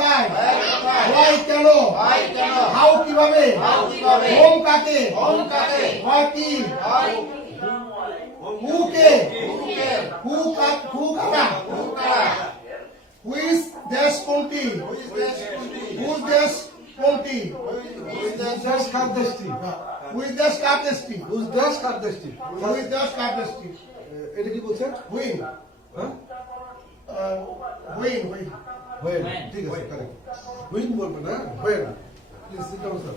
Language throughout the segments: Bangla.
কোথায় হোয়াই কেন হাউ কিভাবে হোম কাকে হোয়াই কি হু কে হু কারা হুইজ দেশ কোনটি হুজ দেশ কোনটি হুইজ দেশ কার দেশটি এটা কি বলছেন? হুইন হ্যাঁ হুইন হোয়েন, ঠিক আছে, কারেক্ট। হুইন বলবেন, হ্যাঁ when. Please sit down sir.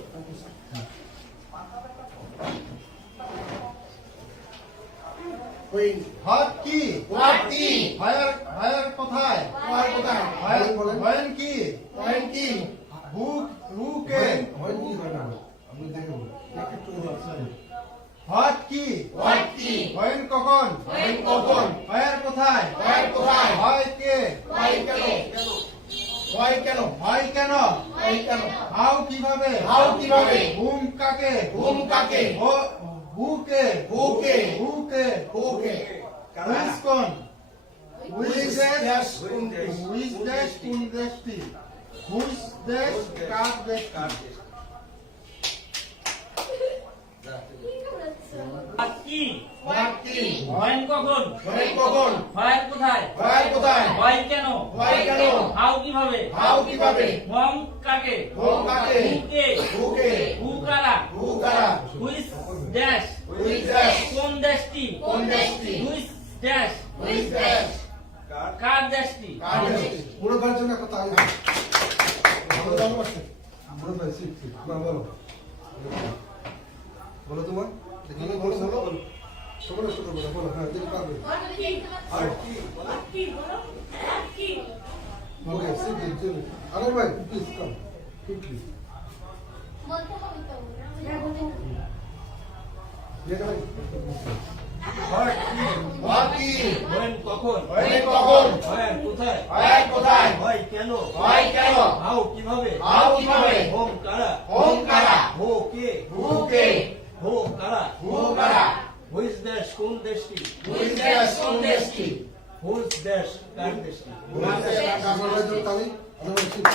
When what কি হায়ার কোথায় হোয়েন কি হু কে হোয়েন কি হয় না? আপনি দেখে বলুন। একটু হোয়াট কি হোয়েন কখন হায়ার কোথায় হয় কে হয় কেন হাউ কিভাবে হুম কাকে হু কে হুইজ কোন হুইজ দেশ কোন দেশটি হুইজ দেশ কার দেশটি হোয়াট কি হোয়েন কখন হোয়ার কোথায় হোয়াই কেন হাউ কিভাবে হোম কাকে হু কারা হুইজ ড্যাশ কোন দেশটি হুইজ ড্যাশ কার দেশটি পুরো গান জন্য একটা তালি। পুরো ভাই সিট না বলো তোমার এখানে বলো সবাই শুরু করো বলো। হ্যাঁ দেখি পারবে। ওকে সিট চলো। আরে ভাই প্লিজ কাম কুইকলি। ये भाई হোয়াট কি হোয়েন কখন হোয়ার কোথায় হয় কেন হাউ কিভাবে হোম কারা হো কে হো কারা হুইজ দেশ কোন দেশটি হুইজ দেশ কার দেশটি তালি। আরে ভাই সিট